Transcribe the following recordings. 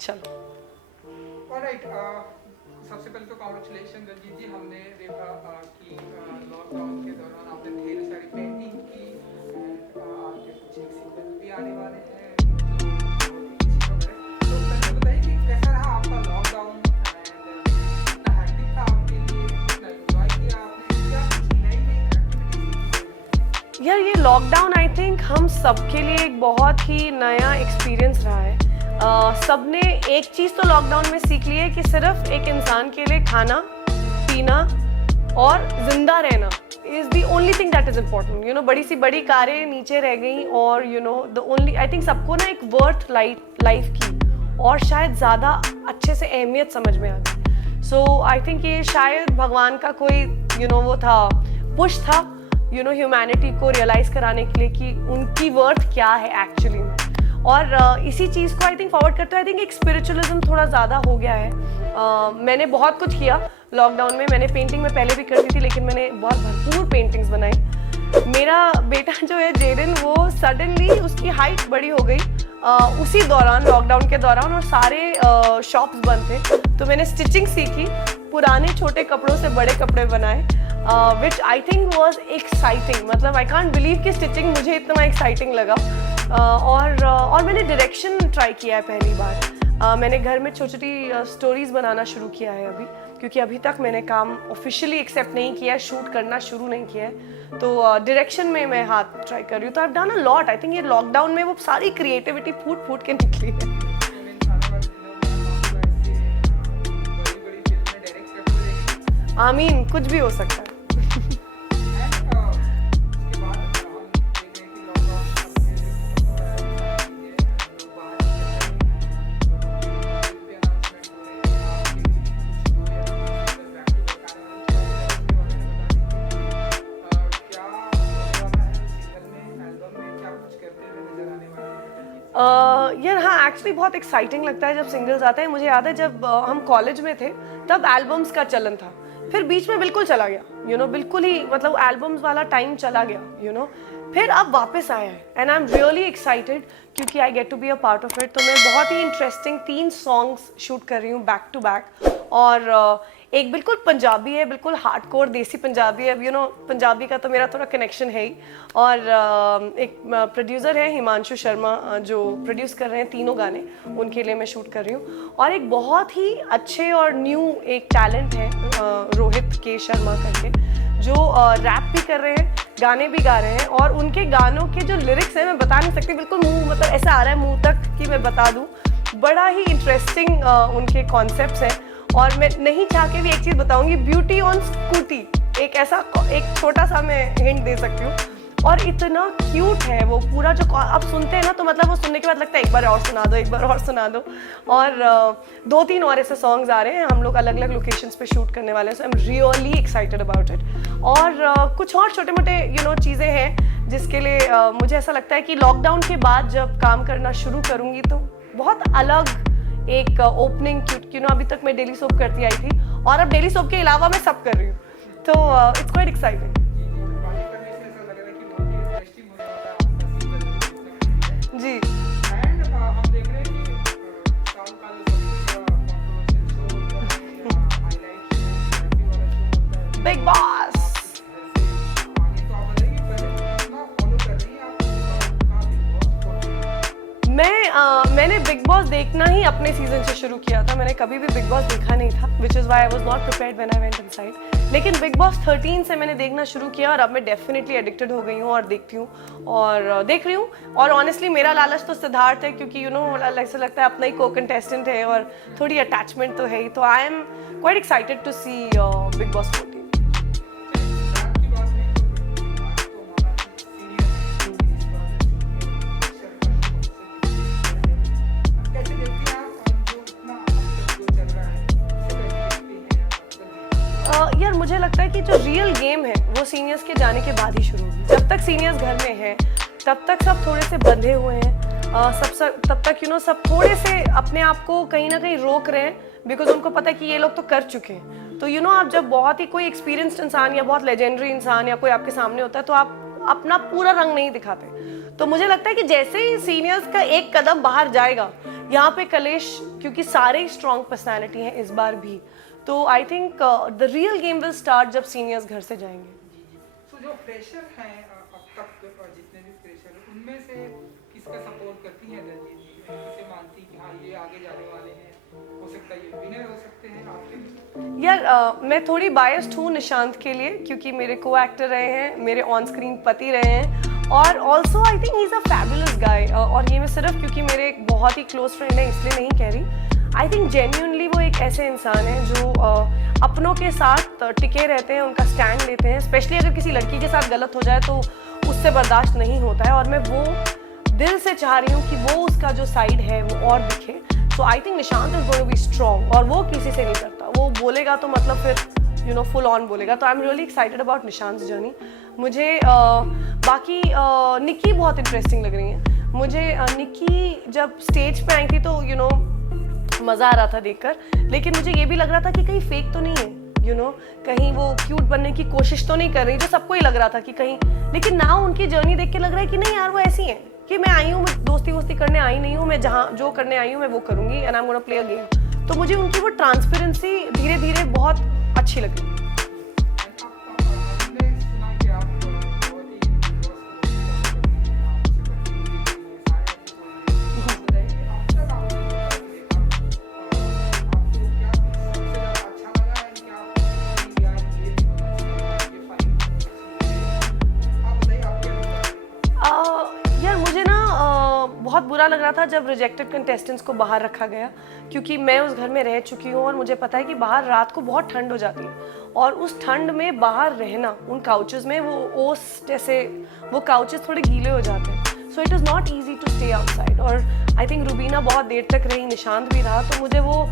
चलो। ऑलराइट, सबसे पहले तो कांग्रेचुलेशन रंजीत जी। हमने देखा कि लॉकडाउन के दौरान आपने ढेर सारी पेंटिंग की एंड आपके कुछ एक सिंगल भी आने वाले हैं जो बहुत ही अच्छी खबर है। तो पहले बताइए कि कैसा रहा आपका लॉकडाउन एंड कितना हैक्टिक था आपके लिए, कितना एंजॉय किया आपने, क्या कुछ नई नई एक्टिविटीज? यार ये लॉकडाउन आई थिंक हम सबके लिए एक बहुत ही नया एक्सपीरियंस रहा है। सबने एक चीज़ तो लॉकडाउन में सीख ली है कि सिर्फ एक इंसान के लिए खाना पीना और जिंदा रहना is the only thing that is important. You know, बड़ी सी बड़ी कारें नीचे रह गई और you know the only I think सबको ना एक वर्थ लाइफ की और शायद ज़्यादा अच्छे से अहमियत समझ में आ गई। सो आई थिंक ये शायद भगवान का कोई वो था, पुश था ह्यूमैनिटी को रियलाइज़ कराने के लिए कि उनकी वर्थ क्या है एक्चुअली में। और इसी चीज़ को आई थिंक फॉरवर्ड करते हुए आई थिंक एक स्पिरिचुअलिज्म थोड़ा ज़्यादा हो गया है। मैंने बहुत कुछ किया लॉकडाउन में। मैंने पेंटिंग में पहले भी करती थी लेकिन मैंने बहुत भरपूर पेंटिंग्स बनाई। मेरा बेटा जो है जेडन, वो सडनली उसकी हाइट बड़ी हो गई उसी दौरान, लॉकडाउन के दौरान, और सारे शॉप्स बंद थे। तो मैंने स्टिचिंग सीखी, पुराने छोटे कपड़ों से बड़े कपड़े बनाए, विच आई थिंक वॉज एक्साइटिंग। मतलब आई कांट बिलीव कि स्टिचिंग मुझे इतना एक्साइटिंग लगा। और मैंने डायरेक्शन ट्राई किया है पहली बार। मैंने घर में छोटी छोटी स्टोरीज बनाना शुरू किया है अभी, क्योंकि अभी तक मैंने काम ऑफिशियली एक्सेप्ट नहीं किया है, शूट करना शुरू नहीं किया है। तो डायरेक्शन में मैं हाथ ट्राई कर रही हूँ। तो I have done a lot. I think ये लॉकडाउन में वो सारी क्रिएटिविटी फूट फूट के निकली है। आमीन, कुछ भी हो सकता है। यार हाँ, एक्चुअली बहुत एक्साइटिंग लगता है जब सिंगल्स आते हैं। मुझे याद है जब हम कॉलेज में थे तब एल्बम्स का चलन था, फिर बीच में बिल्कुल चला गया। बिल्कुल ही, मतलब एल्बम्स वाला टाइम चला गया। फिर अब वापस आया है and I am really excited क्योंकि I get to be a part of it. तो मैं बहुत ही इंटरेस्टिंग 3 सॉन्ग्स शूट कर रही हूँ बैक टू बैक। और एक बिल्कुल पंजाबी है, बिल्कुल हार्डकोर देसी पंजाबी है। पंजाबी का तो मेरा थोड़ा कनेक्शन है ही। और एक प्रोड्यूसर है हिमांशु शर्मा जो प्रोड्यूस कर रहे हैं तीनों गाने, उनके लिए मैं शूट कर रही हूँ। और एक बहुत ही अच्छे और न्यू एक टैलेंट है रोहित के शर्मा करके, जो रैप भी कर रहे हैं, गाने भी गा रहे हैं। और उनके गानों के जो लिरिक्स हैं मैं बता नहीं सकती, बिल्कुल मुंह, मतलब ऐसा आ रहा है मुंह तक कि मैं बता दूँ। बड़ा ही इंटरेस्टिंग उनके कॉन्सेप्ट्स हैं। और मैं नहीं चाह के भी एक चीज़ बताऊंगी, ब्यूटी ऑन स्कूटी, एक ऐसा एक छोटा सा मैं हिंट दे सकती हूँ। और इतना क्यूट है वो पूरा, जो आप सुनते हैं ना तो मतलब वो सुनने के बाद लगता है एक बार और सुना दो, एक बार और सुना दो। और 2-3 और ऐसे सॉन्ग्स आ रहे हैं, हम लोग अलग अलग लोकेशंस पे शूट करने वाले हैं। So I am really excited about it. और कुछ और छोटे मोटे चीज़ें हैं जिसके लिए मुझे ऐसा लगता है कि लॉकडाउन के बाद जब काम करना शुरू करूँगी तो बहुत अलग एक ओपनिंग, अभी तक मैं डेली सोप करती आई थी और अब डेली सोप के अलावा मैं सब कर रही हूँ। तो इट्स क्वाइट एक्साइटिंग। जी। Bigg Boss. मैंने बिग बॉस देखना ही अपने सीजन से शुरू किया था। मैंने कभी भी बिग बॉस देखा नहीं था, which is why I was not prepared when I went inside. लेकिन बिग बॉस 13 से मैंने देखना शुरू किया और अब मैं डेफिनेटली एडिक्टेड हो गई हूँ और देखती हूँ और देख रही हूँ। और ऑनेस्टली मेरा लालच तो सिद्धार्थ है, क्योंकि ऐसा लगता है अपना ही को कंटेस्टेंट है और थोड़ी अटैचमेंट तो है ही। तो I am quite excited to see Bigg Boss 14। यार मुझे लगता है कि जो रियल गेम है वो सीनियर्स के जाने के बाद ही शुरू होगी। जब तक सीनियर्स घर में हैं तब तक सब थोड़े से बंधे हुए हैं। तब तक सब थोड़े से अपने आप को कहीं ना कहीं रोक रहे हैं, बिकॉज उनको पता है कि ये लोग तो कर चुके हैं। तो आप जब बहुत ही कोई एक्सपीरियंस्ड इंसान या बहुत लेजेंडरी इंसान या कोई आपके सामने होता है तो आप अपना पूरा रंग नहीं दिखाते। तो मुझे लगता है कि जैसे ही सीनियर्स का एक कदम बाहर जाएगा, यहाँ पे कलेश, क्योंकि सारे स्ट्रॉन्ग पर्सनैलिटी हैं इस बार भी, तो I think the real game will start जब सीनियर्स घर से जाएंगे। तो जो फ्रेशर हैं अब तक जितने भी फ्रेशर हैं, उनमें से किसका सपोर्ट करती हैं दलजीत जी? किसे मानती कि हाँ ये आगे जाने वाले हैं, हो सकता है ये विनर हो सकते हैं आपके लिए? यार मैं थोड़ी बायस्ड हूँ निशांत के लिए, क्योंकि मेरे को एक्टर रहे हैं, मेरे ऑन स्क्रीन पति रहे हैं, और also I think he is a fabulous guy. और ये मैं सिर्फ क्योंकि मेरे एक बहुत ही क्लोज फ्रेंड है इसलिए नहीं कह रही। आई थिंक जेन्युइनली वो एक ऐसे इंसान है जो अपनों के साथ टिके रहते हैं, उनका स्टैंड लेते हैं। स्पेशली अगर किसी लड़की के साथ गलत हो जाए तो उससे बर्दाश्त नहीं होता है, और मैं वो दिल से चाह रही हूँ कि वो उसका जो साइड है वो और दिखे। So I think Nishant is going to be strong, और वो किसी से नहीं करता। वो बोलेगा तो मतलब फिर यू नो फुल ऑन बोलेगा। तो I am really excited about Nishant journey. मुझे बाकी निक्की बहुत इंटरेस्टिंग लग रही है। मुझे निक्की जब स्टेज पे आई थी तो यू नो मज़ा आ रहा था देखकर, लेकिन मुझे ये भी लग रहा था कि कहीं फेक तो नहीं है, यू नो कहीं वो क्यूट बनने की कोशिश तो नहीं कर रही, जो सबको ही लग रहा था कि कहीं। लेकिन ना उनकी जर्नी देख के लग रहा है कि नहीं यार वो ऐसी है कि मैं आई हूँ, मैं दोस्ती वोस्ती करने आई नहीं हूँ, मैं जहाँ जो करने आई हूँ मैं वो करूँगी, and I am gonna play a game. तो मुझे उनकी वो ट्रांसपेरेंसी धीरे धीरे बहुत अच्छी लगी। यार मुझे ना बहुत बुरा लग रहा था जब रिजेक्टेड कंटेस्टेंट्स को बाहर रखा गया, क्योंकि मैं उस घर में रह चुकी हूँ और मुझे पता है कि बाहर रात को बहुत ठंड हो जाती है, और उस ठंड में बाहर रहना उन काउचेस में, वो ओस जैसे वो काउचेस थोड़े गीले हो जाते हैं। So it is not easy to stay outside. और आई थिंक रूबीना बहुत देर तक रही, निशांत भी रहा, तो मुझे वो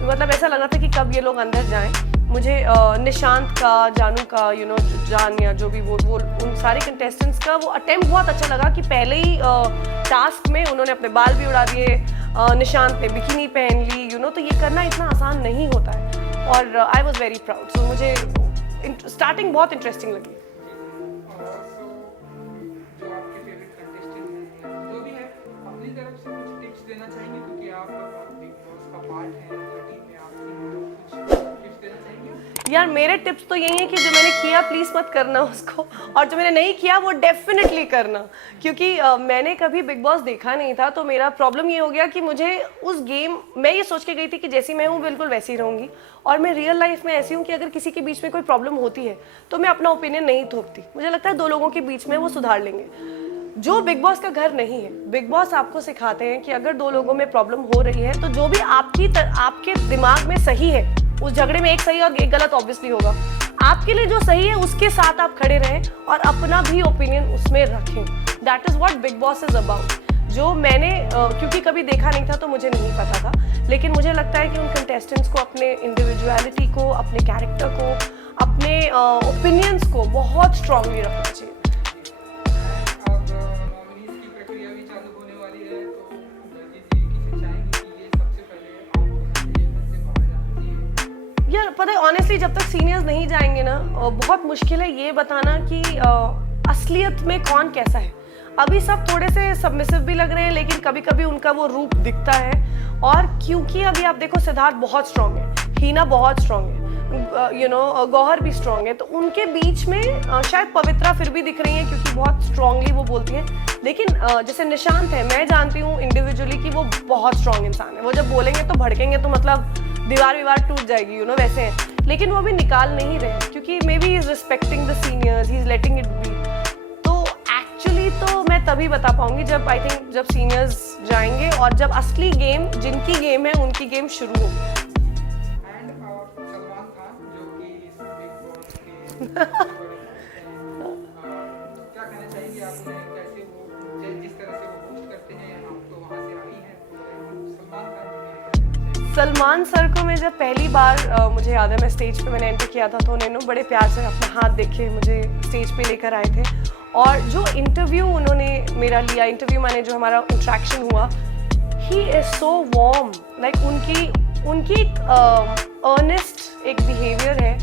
मतलब ऐसा लग रहा था कि कब ये लोग अंदर जाएं। मुझे निशांत का, जानू का, यू नो जान या जो भी वो उन सारे कंटेस्टेंट्स का वो अटेम्प्ट बहुत अच्छा लगा कि पहले ही टास्क में उन्होंने अपने बाल भी उड़ा दिए, निशांत ने बिकिनी पहन ली, यू नो तो ये करना इतना आसान नहीं होता है, और आई वॉज वेरी प्राउड। सो मुझे स्टार्टिंग बहुत इंटरेस्टिंग लगी। जो आपके फेवरेट कंटेस्टेंट हैं, जो भी है, अपनी तरफ से कुछ टिप्स देना चाहेंगे, क्योंकि आप बिग बॉस का पार्ट हैं, टीम में आप कुछ टिप्स देना चाहेंगे? यार मेरे टिप्स तो यही है कि जो मैंने किया प्लीज़ मत करना उसको, और जो मैंने नहीं किया वो डेफिनेटली करना, क्योंकि मैंने कभी बिग बॉस देखा नहीं था। तो मेरा प्रॉब्लम ये हो गया कि मुझे उस गेम, मैं ये सोच के गई थी कि जैसी मैं हूँ बिल्कुल वैसी रहूँगी, और मैं रियल लाइफ में ऐसी हूँ कि अगर किसी के बीच में कोई प्रॉब्लम होती है तो मैं अपना ओपिनियन नहीं थोपती। मुझे लगता है दो लोगों के बीच में वो सुधार लेंगे। जो बिग बॉस का घर नहीं है, बिग बॉस आपको सिखाते हैं कि अगर दो लोगों में प्रॉब्लम हो रही है तो जो भी आपके दिमाग में सही है, उस झगड़े में एक सही और एक गलत ऑब्वियसली होगा, आपके लिए जो सही है उसके साथ आप खड़े रहें और अपना भी ओपिनियन उसमें रखें। That is what big boss is about. जो मैंने क्योंकि कभी देखा नहीं था तो मुझे नहीं पता था, लेकिन मुझे लगता है कि उन कंटेस्टेंट्स को अपने इंडिविजुअलिटी को, अपने कैरेक्टर को, अपने ओपिनियंस को बहुत स्ट्रांगली रखना चाहिए। अब नॉमिनीज की प्रक्रिया भी चालू होने वाली है, तो दलजीत जी किसे चाहेंगे कि ये सबसे पहले आपको ये घर से बाहर जाना चाहिए? यार पता है ऑनेस्टली जब तक सीनियर्स नहीं जाएंगे ना, बहुत मुश्किल है ये बताना कि असलियत में कौन कैसा है। अभी सब थोड़े से सबमिसिव भी लग रहे हैं, लेकिन कभी कभी उनका वो रूप दिखता है। और क्योंकि अभी आप देखो सिद्धार्थ बहुत स्ट्रांग है, हीना बहुत स्ट्रांग है, यू नो गौहर भी स्ट्रांग है, तो उनके बीच में शायद पवित्रा फिर भी दिख रही है क्योंकि बहुत स्ट्रांगली वो बोलती है। लेकिन जैसे निशांत है, मैं जानती हूँ इंडिविजुअली कि वो बहुत स्ट्रांग इंसान है, वो जब बोलेंगे तो भड़केंगे तो मतलब दीवार टूट जाएगी, यू नो वैसे हैं। लेकिन वो अभी निकाल नहीं रहे क्योंकि may be he is respecting the seniors, he is letting it be. तो एक्चुअली तो मैं तभी बता पाऊंगी जब आई थिंक जब सीनियर्स जाएंगे और जब असली गेम जिनकी गेम है उनकी गेम शुरू होगी। एंड सलमान खान जो कि इस बिग बॉस के क्या कहना चाहेंगे आप उन्हें, कैसे वो जिस तरह से वो होस्ट करते हैं, आप तो वहाँ से आई हैं, सलमान सर को मैं जब पहली बार मुझे याद है मैं स्टेज पे मैंने एंटर किया था तो उन्होंने बड़े प्यार से अपना हाथ देखे मुझे स्टेज पे लेकर आए थे, और जो इंटरव्यू उन्होंने मेरा लिया, इंटरव्यू माने जो हमारा इंट्रैक्शन हुआ, he is so warm. Like उनकी एक अर्नेस्ट एक बिहेवियर है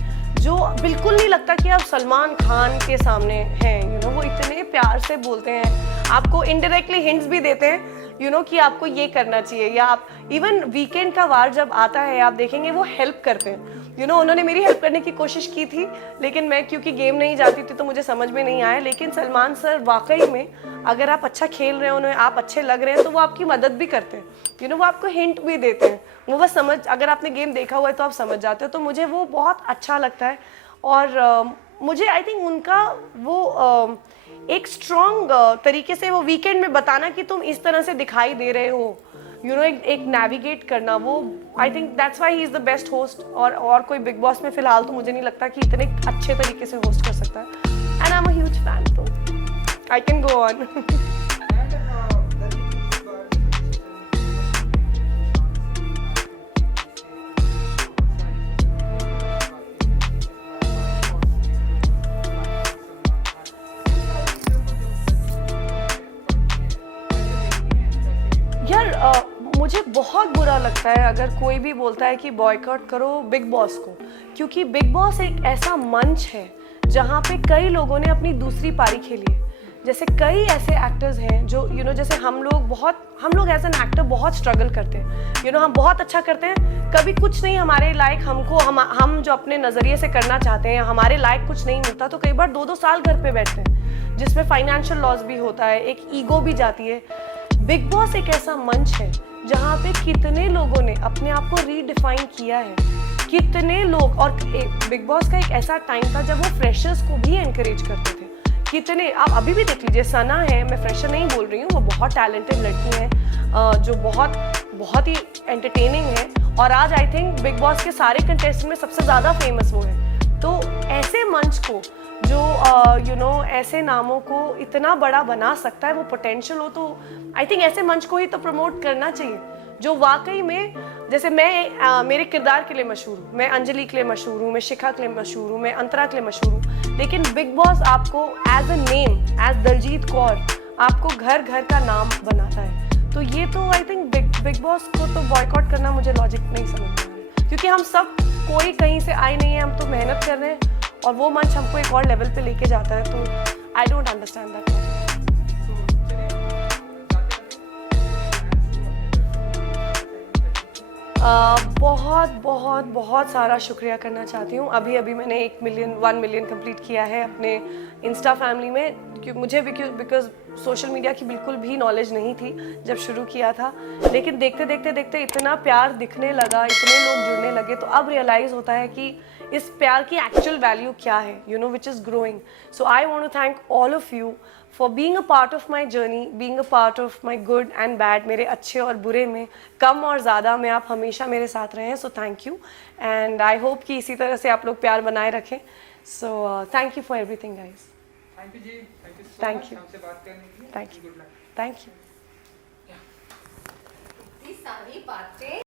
जो बिल्कुल नहीं लगता कि आप सलमान खान के सामने हैं, यू नो। वो इतने प्यार से बोलते हैं, आपको इनडायरेक्टली हिंट्स भी देते हैं, यू नो, कि आपको ये करना चाहिए। या आप इवन वीकेंड का वार जब आता है, आप देखेंगे वो हेल्प करते हैं, यू नो। उन्होंने मेरी हेल्प करने की कोशिश की थी, लेकिन मैं क्योंकि गेम नहीं जाती थी तो मुझे समझ में नहीं आया। लेकिन सलमान सर वाकई में, अगर आप अच्छा खेल रहे हो, उन्हें आप अच्छे लग रहे हैं, तो वो आपकी मदद भी करते हैं, यू नो। वो आपको हिंट भी देते हैं, वो बस समझ, अगर आपने गेम देखा हुआ है तो आप समझ जाते हो। तो मुझे वो बहुत अच्छा लगता है। और मुझे आई थिंक उनका वो एक स्ट्रॉन्ग तरीके से वो वीकेंड में बताना कि तुम इस तरह से दिखाई दे रहे हो, यू नो, एक नेविगेट करना, वो I think that's why he is the best host. और कोई बिग बॉस में फिलहाल तो मुझे नहीं लगता कि इतने अच्छे तरीके से होस्ट कर सकता है। And I am a huge fan, तो आई कैन गो ऑन। यार मुझे बहुत बुरा लगता है अगर कोई भी बोलता है कि बॉयकॉट करो बिग बॉस को, क्योंकि बिग बॉस एक ऐसा मंच है जहाँ पे कई लोगों ने अपनी दूसरी पारी खेली है। जैसे कई ऐसे एक्टर्स हैं जो, यू नो, जैसे हम लोग एज एन एक्टर बहुत स्ट्रगल करते हैं, यू नो। हम बहुत अच्छा करते हैं, कभी कुछ नहीं हमारे लायक, हम जो अपने नज़रिए से करना चाहते हैं, हमारे लायक कुछ नहीं मिलता, तो कई बार 2-2 साल घर पे बैठते हैं, जिसमें फाइनेंशियल लॉस भी होता है, एक ईगो भी जाती है। बिग बॉस एक ऐसा मंच है जहाँ पे कितने लोगों ने अपने आप को रीडिफाइन किया है, कितने लोग। और बिग बॉस का एक ऐसा टाइम था जब वो फ्रेशर्स को भी एनकरेज करते थे। कितने, आप अभी भी देख लीजिए, सना है, मैं फ्रेशर नहीं बोल रही हूँ, वो बहुत टैलेंटेड लड़की है, जो बहुत ही एंटरटेनिंग है। और आज आई थिंक बिग बॉस के सारे कंटेस्टेंट में सबसे ज़्यादा फेमस वो है। तो ऐसे मंच को जो यू नो ऐसे नामों को इतना बड़ा बना सकता है, वो पोटेंशियल हो, तो आई थिंक ऐसे मंच को ही तो प्रमोट करना चाहिए, जो वाकई में, जैसे मैं मेरे किरदार के लिए मशहूर हूँ, मैं अंजलि के लिए मशहूर हूँ, मैं शिखा के लिए मशहूर हूँ, मैं अंतरा के लिए मशहूर हूँ, लेकिन बिग बॉस आपको as a name, as Daljeet Kaur, आपको घर घर का नाम बनाता है। तो ये तो आई थिंक बिग बॉस को तो बॉयकॉट करना मुझे लॉजिक नहीं समझ में आ रहा है, क्योंकि हम सब कोई कहीं से आए नहीं है, हम तो मेहनत कर रहे हैं और वो मंच हमको एक और लेवल पे लेके जाता है। तो आई डोंट अंडरस्टैंड दैट। बहुत बहुत बहुत सारा शुक्रिया करना चाहती हूँ। अभी मैंने 1 मिलियन कंप्लीट किया है अपने इंस्टा फैमिली में, मुझे बिकॉज सोशल मीडिया की बिल्कुल भी नॉलेज नहीं थी जब शुरू किया था, लेकिन देखते इतना प्यार दिखने लगा, इतने लोग जुड़ने लगे, तो अब रियलाइज़ होता है कि इस प्यार की एक्चुअल वैल्यू क्या है, you know, which is growing. So I want to thank all of you for being a part of my journey, being a part of my good and bad, मेरे अच्छे और बुरे में, कम और ज़्यादा में आप हमेशा मेरे साथ रहे हैं। So thank you, and I hope कि इसी तरह से आप लोग प्यार बनाए रखें। So thank you for everything guys. Thank you जी, thank you so Thank much you. हमसे बात करने के लिए। Thank you. Good luck. Thank you. इतनी सारी बातें